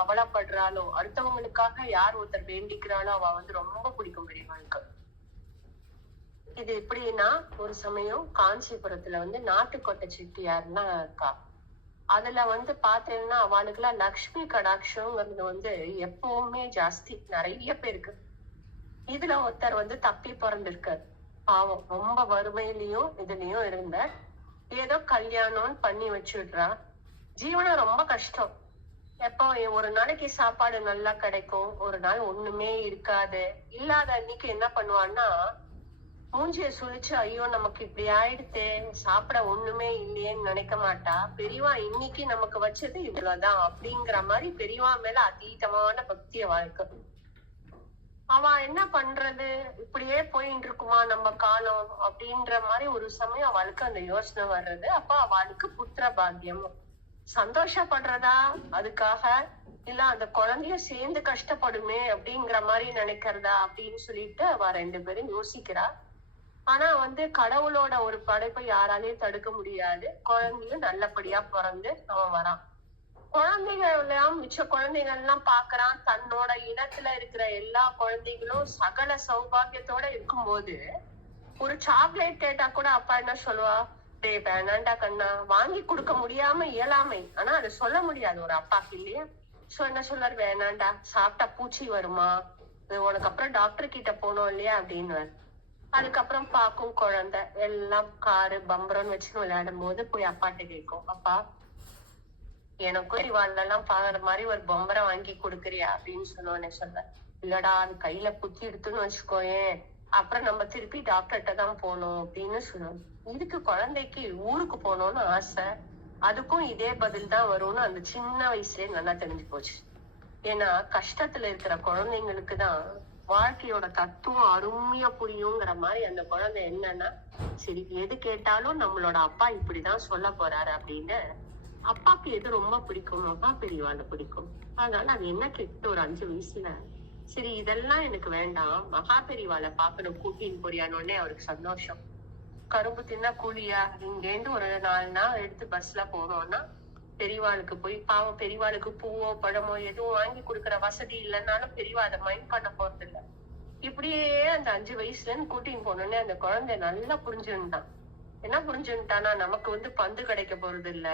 கவலைப்படுறாளோ, அடுத்தவங்களுக்காக யார் ஒருத்தர் வேண்டிக்கிறாளோ அவ ரொம்ப பிடிக்கும் பெரியவாளுக்கு. இது எப்படின்னா, ஒரு சமயம் காஞ்சிபுரத்துல நாட்டுக்கோட்டை செட்டியார்னா இருக்கா. அதுல பாத்தீங்கன்னா அவளுக்கு எல்லாம் லக்ஷ்மி கடாட்சம்ங்கிறது எப்பவுமே ஜாஸ்தி, நிறைய பேருக்கு. இதுல ஒருத்தர் தப்பி பிறந்திருக்காரு. பாவம், ரொம்ப வறுமையிலயும் இதுலயும் இருந்த, ஏதோ கல்யாணம் பண்ணி வச்சுடுறா. ஜீவனம் ரொம்ப கஷ்டம். எப்போ ஒரு நாளைக்கு சாப்பாடு நல்லா கிடைக்கும், ஒரு நாள் ஒண்ணுமே இருக்காது. இல்லாத அன்னைக்கு என்ன பண்ணுவான்னா, மூஞ்சிய சுழிச்சு ஐயோ நமக்கு இப்படி ஆயிடுத்தே, சாப்பிட ஒண்ணுமே இல்லையேன்னு நினைக்க மாட்டா. பெரியவா இன்னைக்கு நமக்கு வச்சது இவ்வளவுதான் அப்படிங்கிற மாதிரி பெரியவா மேல அதீதமான பக்திய வாழ்க்கை. அவ என்ன பண்றது, இப்படியே போயிட்டு இருக்குமா நம்ம காலம் அப்படின்ற மாதிரி ஒரு சமயம் அவளுக்கு அந்த யோசனை வர்றது. அப்ப அவளுக்கு புத்திர பாக்கியம். சந்தோஷப்படுறதா அதுக்காக, இல்ல அந்த குழந்தைய சேர்ந்து கஷ்டப்படுமே அப்படிங்கிற மாதிரி நினைக்கிறதா அப்படின்னு சொல்லிட்டு அவ 2 பேரும் யோசிக்கிறா. ஆனா கடவுளோட ஒரு படைப்பை யாராலையும் தடுக்க முடியாது. குழந்தையும் நல்லபடியா பிறந்து அவன் வரான். குழந்தைகள் எல்லாம், மிச்ச குழந்தைகள் எல்லாம் பாக்குறான். தன்னோட இனத்துல இருக்கிற எல்லா குழந்தைகளும் சகல சௌபாகியத்தோட இருக்கும்போது, ஒரு சாக்லேட் கேட்டா கூட அப்பா என்ன சொல்லுவா, டே வேணாண்டா கண்ணா, வாங்கி கொடுக்க முடியாம இயலாமை. ஆனா அதை சொல்ல முடியாது ஒரு அப்பாக்கு, இல்லையா? சோ என்ன சொல்றாரு, வேணாண்டா, சாப்பிட்டா பூச்சி வருமா, உனக்கு அப்புறம் டாக்டர் கிட்ட போனோம் இல்லையா அப்படின்னு. அதுக்கப்புறம் பாக்கும் குழந்தை எல்லாம் காரு பம்பரம்னு வச்சுன்னு விளையாடும் போது போய் அப்பாட்ட கேட்கும், அப்பா எனக்கும் இவாளெல்லாம் பாக்குற மாதிரி ஒரு பொம்பரை வாங்கி கொடுக்குறியா அப்படின்னு சொன்னோன்னு சொல்ல, இல்லடா அது கையில குத்தி எடுத்துன்னு வச்சுக்கோயேன், அப்புறம் நம்ம திருப்பி டாக்டர்கிட்ட தான் போகணும் அப்படின்னு சொன்னோம். இதுக்கு குழந்தைக்கு ஊருக்கு போகணும்னு ஆசை, அதுக்கும் இதே பதில் தான் வரும்னு அந்த சின்ன வயசுலயே நல்லா தெரிஞ்சு போச்சு. ஏன்னா கஷ்டத்துல இருக்கிற குழந்தைங்களுக்கு தான் வாழ்க்கையோட தத்துவம் அருமையா புரியுங்கிற மாதிரி அந்த குழந்தை என்னன்னா, சரி எது கேட்டாலும் நம்மளோட அப்பா இப்படிதான் சொல்ல போறாரு அப்படின்னு. அப்பாக்கு எது ரொம்ப பிடிக்கும், மகா பெரியவாளை பிடிக்கும். அதனால அது என்ன கேட்டு ஒரு 5 வயசுல, சரி இதெல்லாம் எனக்கு வேண்டாம், மகா பெரியவாளை பாக்கணும், கூட்டின்னு போறியானோடனே அவருக்கு சந்தோஷம். கரும்பு தின்னா கூலியா, இங்கேருந்து ஒரு 4 நாள் எடுத்து பஸ்ல போனோம்னா பெரியவாளுக்கு போய், பாவம் பெரியவாளுக்கு பூவோ பழமோ எதுவும் வாங்கி கொடுக்கற வசதி இல்லைன்னாலும் பெரியவா அதை மைண்ட் பண்ண போறது இல்ல. இப்படியே அந்த 5 வயசுல இருந்து கூட்டின்னு போனோடனே அந்த குழந்தை நல்லா புரிஞ்சுட்டான். என்ன புரிஞ்சுட்டானா, நமக்கு பந்து கிடைக்க போறது இல்ல,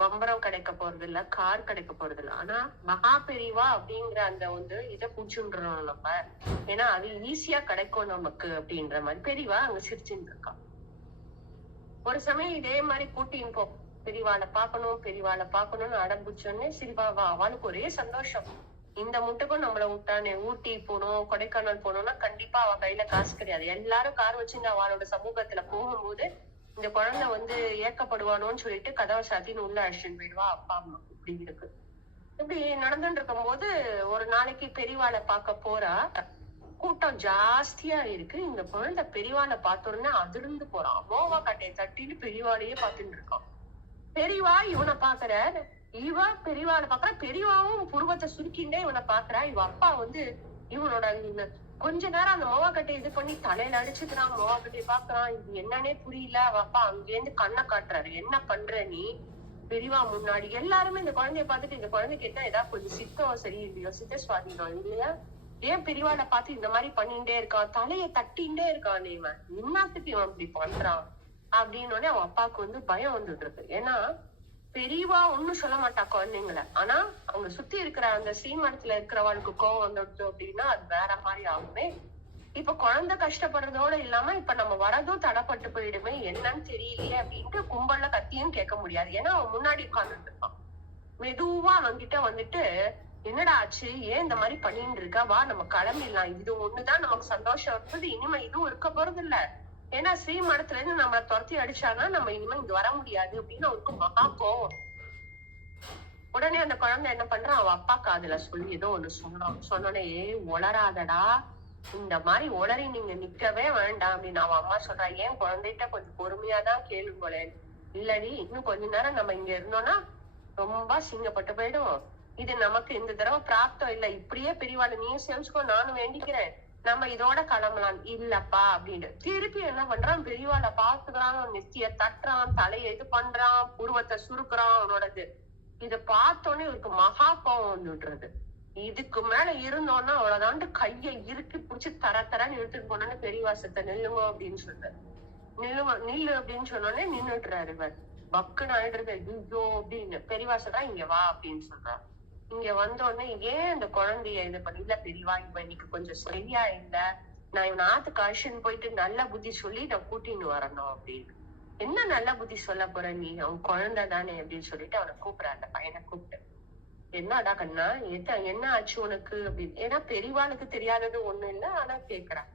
பம்பரம் கிடைக்க போறது இல்ல, கார் கிடைக்க போறது இல்ல, ஆனா மகா பெரியவா அப்படிங்கிற அந்த இதை புடிச்சுன்றோம் நம்ம. ஏன்னா அது ஈஸியா கிடைக்கும் நமக்கு அப்படின்ற மாதிரி பெரியவா அங்க சிரிச்சுட்டு இருக்கான். ஒரு சமயம் இதே மாதிரி கூட்டின்னு போ, பெரியவாளை பாக்கணும்னு அடம்பிச்சோன்னே சிரிவாவா அவளுக்கு ஒரே சந்தோஷம். இந்த முட்டுக்கும் நம்மள விட்டானே, ஊட்டி போகணும் கொடைக்கானல் போனோம்னா கண்டிப்பா அவ கையில காசு கிடையாது. எல்லாரும் கார் வச்சுன்னு அவளோட சமூகத்துல போகும்போது இந்த குழந்தை ஏக்கப்படுவானோன்னு சொல்லிட்டு கதவை சாத்தின்னு உள்ள அழைச்சிட்டு போயிடுவா அப்பா அம்மா. இப்படி இருக்கு. இப்படி நடந்துட்டு இருக்கும் போது ஒரு நாளைக்கு பெரியவாளை பார்க்க போறா. கூட்டம் ஜாஸ்தியா இருக்கு. இந்த குழந்தை பெரியவாளை பார்த்தோன்னே அதிர்ந்து போறான். மோவா கட்டையை தட்டிட்டு பெரியவாளையே பார்த்துட்டு இருக்கான். பெரியவா இவனை பாக்குற, இவ பெரியவாளை பாக்குற, பெரியவாவும் புருவத்தை சுருக்கிண்டே இவனை பாக்குறா. இவ அப்பா இவனோட கொஞ்ச நேரம் அந்த மோவாக்கட்டையை இது பண்ணி தலையில அடிச்சுக்கிறான். மோவாக்கட்டையை பாக்குறான், இது என்னன்னே புரியல. அவ அப்பா அங்கேருந்து கண்ணை காட்டுறாரு, என்ன பண்ற நீ பெரியவா முன்னாடி. எல்லாருமே இந்த குழந்தைய பார்த்துட்டு, இந்த குழந்தை கேட்டா ஏதாவது கொஞ்சம் சித்தம் சரியில்லையோ, சித்த சுவாதீனம் இல்லையா, ஏன் பெரியவாளை பார்த்து இந்த மாதிரி பண்ணிட்டே இருக்கான், தலையை தட்டின்டே இருக்கான், இவன் என்னத்துக்கு இவன் இப்படி பண்றான் அப்படின்னு அவன் அப்பாவுக்கு பயம் வந்துட்டு இருக்கு. ஏன்னா பெரியவா ஒண்ணும் சொல்ல மாட்டா குழந்தைங்கள, ஆனா அவங்க சுத்தி இருக்கிற அந்த சீமரத்துல இருக்கிறவளுக்கு கோவம் வந்துடுச்சு அப்படின்னா அது வேற மாதிரி ஆகுமே. இப்ப குழந்தை கஷ்டப்படுறதோட இல்லாம இப்ப நம்ம வரதும் தடைப்பட்டு போயிடுமே, என்னன்னு தெரியலையே அப்படின்ட்டு கும்பல்ல கத்தியும் கேட்க முடியாது. ஏன்னா அவன் முன்னாடி உட்கார்ந்துட்டு இருக்கான். மெதுவா அவன்கிட்ட என்னடா ஆச்சு, ஏன் இந்த மாதிரி பண்ணிட்டு இருக்கா, வா நம்ம கிளம்பிடலாம், இது ஒண்ணுதான் நமக்கு சந்தோஷம் இருக்குது, இனிமே இதுவும் இருக்க போறது இல்ல. ஏன்னா ஸ்ரீமடத்துல இருந்து நம்மள துரத்தி அடிச்சானா நம்ம இனிமே இங்க வர முடியாது அப்படின்னு அவருக்கு மகா கோவம். உடனே அந்த குழந்தை என்ன பண்றான், அவ அப்பா காதுல சொல்லி ஏதோ ஒண்ணு சொன்னான். சொன்னோடனே உளராதடா, இந்த மாதிரி உளறி நீங்க நிக்கவே வேண்டாம் அப்படின்னு அவன் அம்மா சொல்றா. ஏன் குழந்தைகிட்ட கொஞ்சம் பொறுமையாதான் கேளுங்களேன். இல்லடி, இன்னும் கொஞ்ச நேரம் நம்ம இங்க இருந்தோம்னா ரொம்ப சிங்கப்பட்டு போயிடும், இது நமக்கு இந்த தடவை பிராப்தம் இல்ல, இப்படியே பெரியவாளை நீயும் சேமிச்சுக்கோ, நானும் வேண்டிக்கிறேன், நம்ம இதோட கிளம்பலாம். இல்லப்பா அப்படின்னு திருப்பி என்ன பண்றான், பெரியவாளை பாத்துக்கிறான், நெத்திய தட்டுறான், தலையை இது பண்றான், புருவத்தை சுருக்குறான் அவனோடது. இத பார்த்தோன்னே இவருக்கு மகா கோவம் வந்துடுறது. இதுக்கு மேல இருந்தோம்னா அவ்வளவுதான்ட்டு கையை இறுக்கி புடிச்சு தரன்னு இழுத்துட்டு போனோன்னு பெரியவா செத்த நில்லுங்க அப்படின்னு சொல்றாரு. நில்லு அப்படின்னு சொன்னோடனே நின்னுட்டுறாரு இவர். பக்குன்னு ஆயிடுறது. ஐயோ அப்படின்னு பெரியவா சொல்றா, இங்க வா அப்படின்னு சொல்றா. இங்க வந்த உடனே ஏன் இந்த குழந்தைய இது பண்ணி, இல்ல பெரியவா இவன் இன்னைக்கு கொஞ்சம் சரியா இல்ல, நான் இவன் ஆத்துக்கு அழைச்சுன்னு போயிட்டு நல்ல புத்தி சொல்லி நான் கூட்டின்னு வரணும் அப்படின்னு. என்ன நல்ல புத்தி சொல்ல போற நீ, அவன் குழந்தை தானே அப்படின்னு சொல்லிட்டு அவனை கூப்பிடுற. அந்த பையனை கூப்பிட்டு, என்னடா கண்ணா என்ன ஆச்சு உனக்கு அப்படின்னு. ஏன்னா பெரியவாளுக்கு தெரியாதது ஒண்ணு இல்ல, ஆனா கேக்குறான்.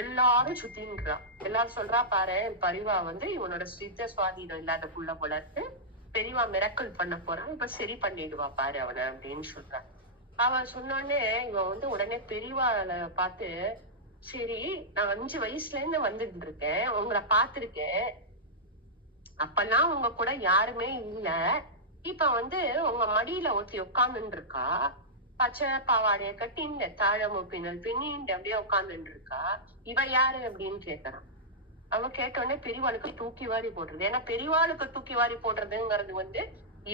எல்லாரும் சுத்தின்றா. எல்லாரும் சொல்றா, பாரு பரிவா வந்து இவனோட சித்த சுவாதீனம் இல்லாத புள்ள போல இருக்கு, பெரியவா மிரக்கல் பண்ண போறான், இப்ப சரி பண்ணிடுவா பாரு அவனை அப்படின்னு சொல்றான். அவன் சொன்னோடனே இவன் வந்து உடனே பெரியவாளை பார்த்து, சரி நான் 5 வயசுல இருந்து வந்துட்டு இருக்கேன், உங்களை பார்த்திருக்கேன், அப்பெல்லாம் உங்க கூட யாருமே இல்ல, இப்ப வந்து உங்க மடியில ஒருத்தி உட்கார்ந்துட்டு இருக்கா, பச்சை பாவாடைய கட்டின்னு தாழம்பு பின்னல் பின்னிட்டு அப்படியே உட்கார்ந்துட்டு இருக்கா, இவ யாரு அப்படின்னு கேக்குறான். அவன் கேட்டோடனே பெரியவாளுக்கு தூக்கி வாரி போடுறது. ஏன்னா பெரியவாளுக்கு தூக்கி வாரி போடுறதுங்கிறது வந்து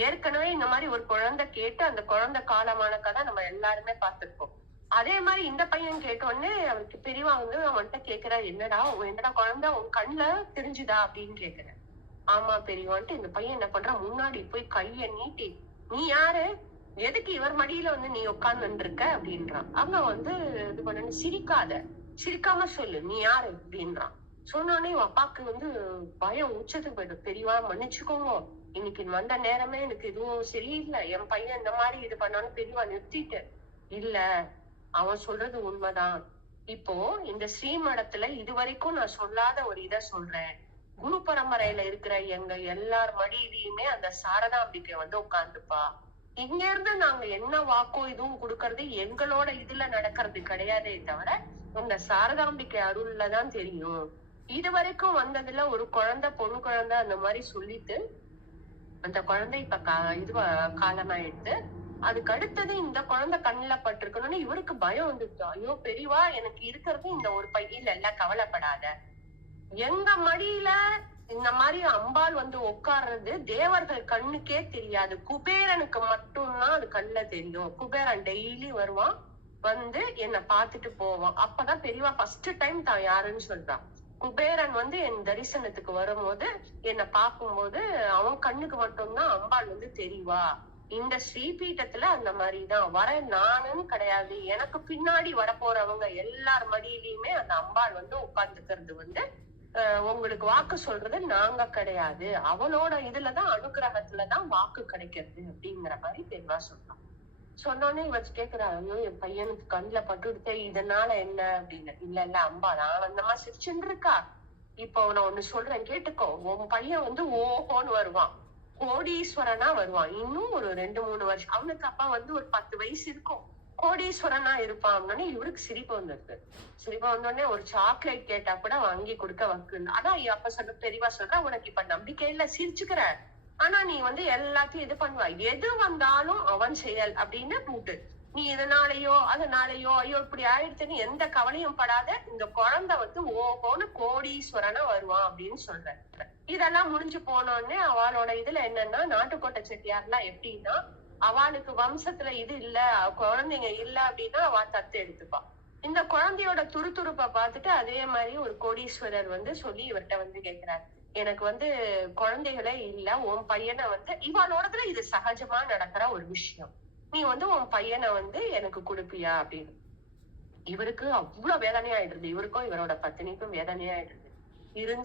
ஏற்கனவே இந்த மாதிரி ஒரு குழந்தை கேட்டு அந்த குழந்தை காலமான கதை நம்ம எல்லாருமே பார்த்திருப்போம். அதே மாதிரி இந்த பையன் கேட்டோடனே அவருக்கு பெரியவா வந்து அவன்கிட்ட கேக்குறா, என்னடா குழந்தை உன் கண்ணுல தெரிஞ்சுதா அப்படின்னு கேக்குற. ஆமா பெரியவான்ட்டு இந்த பையன் என்ன பண்றான், முன்னாடி போய் கைய நீட்டி, நீ யாரு, எதுக்கு இவர் மடியில வந்து நீ உட்கார்ந்து இருக்க அப்படின்றான். அவன் வந்து இது பண்ணு, சிரிக்காம சொல்லு நீ யாரு அப்படின்றான். சொன்னோடனே இவன் அப்பாக்கு வந்து பயம் உச்சத்துக்கு போயிடும். பெரியவா மன்னிச்சுக்கோங்க, இன்னைக்கு வந்த நேரமே எனக்கு எதுவும் சரியில்லை, என் பையன் இந்த மாதிரி இது பண்ணான்னு பெரியவா நிறுத்திட்டு, இல்ல அவன் சொல்றது உண்மைதான், இப்போ இந்த ஸ்ரீமடத்துல இதுவரைக்கும் நான் சொல்லாத ஒரு இத சொல்றேன், குரு பரம்பரையில இருக்கிற எங்க எல்லார் மடியிலயுமே அந்த சாரதாம்பிகை வந்து உட்கார்ந்துப்பா, இங்க இருந்து நாங்க என்ன வாக்கோ இதுவும் கொடுக்கறது எங்களோட இதுல நடக்கிறது கிடையாதே தவிர இந்த சாரதாம்பிகை அருள்லதான் தெரியும், இது வரைக்கும் வந்ததுல ஒரு குழந்தை பொண்ணு குழந்தை அந்த மாதிரி சொல்லிட்டு அந்த குழந்தை இப்ப காலமாயிடுது, அதுக்கு அடுத்தது இந்த குழந்தை கண்ணுல பட்டிருக்கணும்னு இவருக்கு பயம் வந்துட்டு, ஐயோ பெரியவா எனக்கு இருக்கிறது இந்த ஒரு பையில எல்லாம் கவலைப்படாத, எங்க மடியில இந்த மாதிரி அம்பாள் வந்து உட்கார்றது தேவர்கள் கண்ணுக்கே தெரியாது, குபேரனுக்கு மட்டும்தான் அது கண்ணுல தெரியும், குபேரன் டெய்லி வருவான் வந்து என்ன பாத்துட்டு போவான். அப்பதான் பெரியவா ஃபர்ஸ்ட் டைம் தான் யாருன்னு சொல்றான். குபேரன் வந்து என் தரிசனத்துக்கு வரும்போது என்னை பார்க்கும்போது அவன் கண்ணுக்கு மட்டும்தான் அம்பாள் வந்து தெரிவா, இந்த ஸ்ரீபீட்டத்துல அந்த மாதிரிதான் வர நானுன்னு கிடையாது, எனக்கு பின்னாடி வரப்போறவங்க எல்லார் மடியிலயுமே அந்த அம்பாள் வந்து உட்கார்ந்துக்கிறது வந்து உங்களுக்கு வாக்கு சொல்றது நாங்க கிடையாது, அவனோட இதுலதான் அனுகிரகத்துலதான் வாக்கு கிடைக்கிறது அப்படிங்கிற மாதிரி பெரியவா சொல்றான். சொன்னோடனே இவச்சு கேக்குறாங்க, ஐயோ என் பையனுக்கு கண்ணுல பட்டுடுத்தே இதனால என்ன அப்படின்னு. இல்ல அம்பா நான் அந்த மாதிரி சிரிச்சுன்னு இருக்கா, இப்போ நான் ஒண்ணு சொல்றேன் கேட்டுக்கோ, உன் பையன் வந்து ஓஹோன்னு வருவான், கோடீஸ்வரனா வருவான், இன்னும் ஒரு 2-3 வருஷம், அவனுக்கு அப்பா வந்து ஒரு 10 வயசு இருக்கும், கோடீஸ்வரனா இருப்பான் அப்படின்னே இவருக்கு சிரிப்பு வந்துருக்கு. சிரிப்பு வந்தோடனே ஒரு சாக்லேட் கேட்டா கூட வாங்கி கொடுக்க வக்குன்னு. அதான் அப்ப சொல்ற பெரியவா சொல்ற, உனக்கு இப்ப நம்பிக்கை இல்ல சிரிச்சுக்கிற, ஆனா நீ வந்து எல்லாத்தையும் இது பண்ணுவ, எது வந்தாலும் அவன் செயல் அப்படின்னு கூட்டு, நீ இதனாலயோ அதனாலயோ ஐயோ இப்படி ஆயிடுச்சுன்னு எந்த கவலையும் படாத, இந்த குழந்தை வந்து ஓஹோன்னு கோடீஸ்வரனா வருவான் அப்படின்னு சொல்ற. இதெல்லாம் முடிஞ்சு போனோடனே அவளோட இதுல என்னன்னா, நாட்டுக்கோட்டை செட்டியார்லாம் எப்படின்னா அவளுக்கு வம்சத்துல இது இல்ல குழந்தைங்க இல்ல அப்படின்னா அவ தத்து எடுத்துப்பா. இந்த குழந்தையோட துருதுருப்பை பார்த்துட்டு அதே மாதிரி ஒரு கோடீஸ்வரர் வந்து சொல்லி இவர்கிட்ட வந்து கேக்குறாரு, எனக்கு வந்து குழந்தைகளே இல்ல, உன் பையனை வந்து இவளோடதுல இது சகஜமா நடக்கிற ஒரு விஷயம், நீ வந்து உன் பையனை வந்து எனக்கு கொடுப்பியா அப்படின்னு. இவருக்கு அவ்வளவு வேதனையாயிடுது, இவருக்கும் இவரோட பத்தினிக்கும் வேதனையாயிடுது.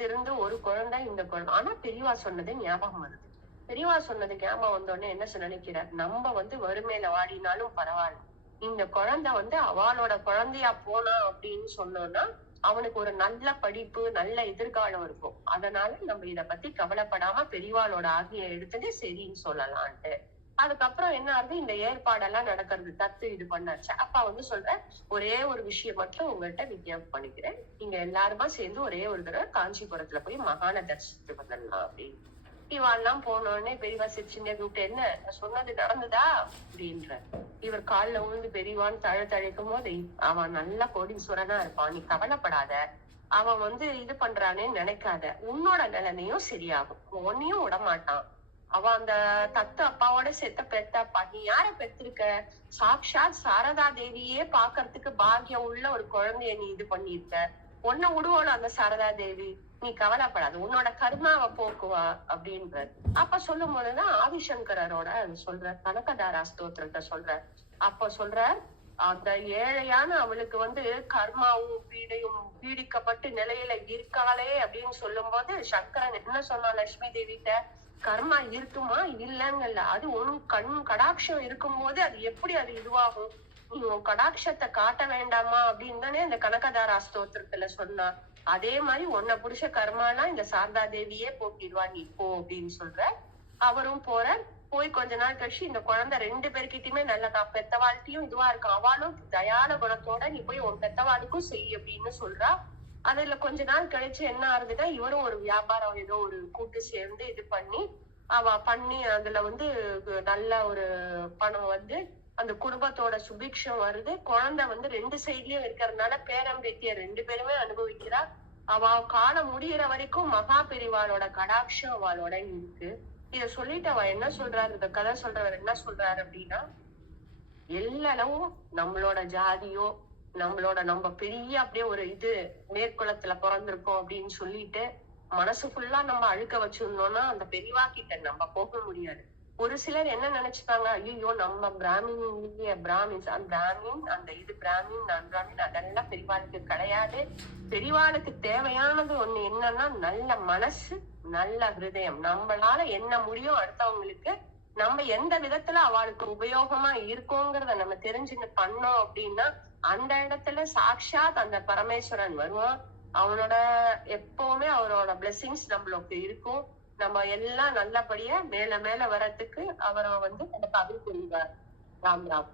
இருந்து ஒரு குழந்தை இந்த குழந்தை. ஆனா பெரியவா சொன்னது ஞாபகம் வருது. பெரியவா சொன்னது ஞாபகம் வந்தோடனே என்ன நினைக்கிறார், நம்ம வந்து வறுமையில வாடினாலும் பரவாயில்ல, இந்த குழந்தை வந்து அவளோட குழந்தையா போனா அப்படின்னு சொன்னோம்னா அவனுக்கு ஒரு நல்ல படிப்பு நல்ல எதிர்காலம் இருக்கும், அதனால நம்ம இத பத்தி கவலைப்படாம பெரியவாளோட ஆகிய எடுத்துட்டு சரின்னு சொல்லலான்ட்டு. அதுக்கப்புறம் என்ன ஆகுது, இந்த ஏற்பாடெல்லாம் நடக்கிறது, தத்து இது பண்ணாச்சு. அப்பா வந்து சொல்ற, ஒரே ஒரு விஷயம் மட்டும் உங்கள்கிட்ட விஞ்ஞாபனம் பண்ணிக்கிறேன், நீங்க எல்லாருமா சேர்ந்து ஒரே ஒரு தடவை காஞ்சிபுரத்துல போய் மகான தரிசிச்சுட்டு வந்துடலாம் அப்படின்னு. இவாள்லாம் போனோடனே பெரியவா சிரிச்சுட்டே கூப்பிட்டு, என்ன சொன்னது நடந்ததா அப்படின்ற. இவர் காலில் விழுந்து பெரியவான்னு தழைக்கும் போது, அவன் நல்ல கோடீஸ்வரனா இருப்பான், நீ கவலைப்படாத, அவன் வந்து இது பண்றானேன்னு நினைக்காத, உன்னோட நிலைமையும் சரியாகும், உன்னையும் விடமாட்டான், அவ அந்த தத்து அப்பாவோட செத்த பெத்தப்பா. நீ யார பெத்திருக்க? சாக்ஷாத் சாரதா தேவியே பாக்குறதுக்கு பாக்கியம் உள்ள ஒரு குழந்தைய நீ இது பண்ணிருக்க. உன்னை விடுவோல அந்த சாரதா தேவி, நீ கவலைப்படாது, உன்னோட கர்மாவை போக்குவா அப்படின்றார். அப்ப சொல்லும் போதுதான் ஆதிசங்கரோட சொல்ற கனகதாரா ஸ்தோத்திரத்தை சொல்ற. அப்ப சொல்ற அந்த ஏழையான அவளுக்கு கர்மாவும் பீடையும் பீடிக்கப்பட்டு நிலையில இருக்காளே அப்படின்னு சொல்லும் போது சங்கரன் என்ன சொன்னா லட்சுமி தேவிட்ட, கர்மா இருக்குமா இல்லைன்னு, அது உன் கண் கடாட்சம் இருக்கும் போது அது எப்படி அது இதுவாகும், நீ உன் கடாட்சத்தை காட்ட வேண்டாமா அப்படின்னு தானே இந்த கனகதாரா ஸ்தோத்திரத்துல சொன்னா. அதே மாதிரி உன்னை புடிச்ச கர்மாலாம் இந்த சாரதா தேவியே போக்கிடுவா, நீ போ அப்படின்னு சொல்ற. அவரும் போற. போய் கொஞ்ச நாள் கழிச்சு இந்த குழந்தை 2 பேர்கிட்டயுமே நல்ல பெத்தவாழ்க்கையும் இதுவா இருக்கு. அவளும் தயால குணத்தோட நீ போய் உன் பெத்தவாளுக்கும் செய் அப்படின்னு சொல்றா. அதுல கொஞ்ச நாள் கழிச்சு என்ன ஆகுதுன்னா, இவரும் ஒரு வியாபாரம் ஏதோ ஒரு கூட்டு சேர்ந்து இது பண்ணி அதுல நல்ல ஒரு பணம் அந்த குடும்பத்தோட சுபிக்ஷம் வருது. குழந்தை 2 சைட்லயும் இருக்கிறதுனால பேரம்பேத்திய 2 பேருமே அனுபவிக்கிறா. அவ காலம் முடிகிற வரைக்கும் மகா பெரிவாளோட கடாட்சம் அவளோட இருக்கு. இத சொல்லிட்டு அவ என்ன சொல்றாரு, இந்த கதை சொல்றவர் என்ன சொல்றாரு அப்படின்னா, எல்லாரும் நம்மளோட ஜாதியோ நம்ம பெரிய அப்படியே ஒரு மேற்குளத்துல பிறந்திருக்கோம் அப்படின்னு சொல்லிட்டு மனசு ஃபுல்லா நம்ம அழுக்க வச்சிருந்தோம்னா அந்த பெரியவா கிட்ட நம்ம போக முடியாது. ஒரு சிலர் என்ன நினைச்சுப்பாங்க, ஐயோ நம்ம பிராமின்ஸ் அந்த பிராமின் நான் பிராமின் அதெல்லாம் பெரியவாளுக்கு கிடையாது. பெரியவாளுக்கு தேவையானது ஒண்ணு என்னன்னா நல்ல மனசு, நல்ல ஹிருதயம். நம்மளால என்ன முடியும் அடுத்தவங்களுக்கு நம்ம எந்த விதத்துல அவளுக்கு உபயோகமா இருக்கோங்கிறத நம்ம தெரிஞ்சுன்னு பண்ணோம் அப்படின்னா அந்த இடத்துல சாக்ஷாத் அந்த பரமேஸ்வரன் வருவான். அவனோட எப்பவுமே அவரோட பிளெஸிங்ஸ் நம்மளுக்கு இருக்கும். நம்ம எல்லாம் நல்லபடியா மேல மேல வர்றதுக்கு அவரை நமக்கு அருள் புரிவார். ராம் ராம்.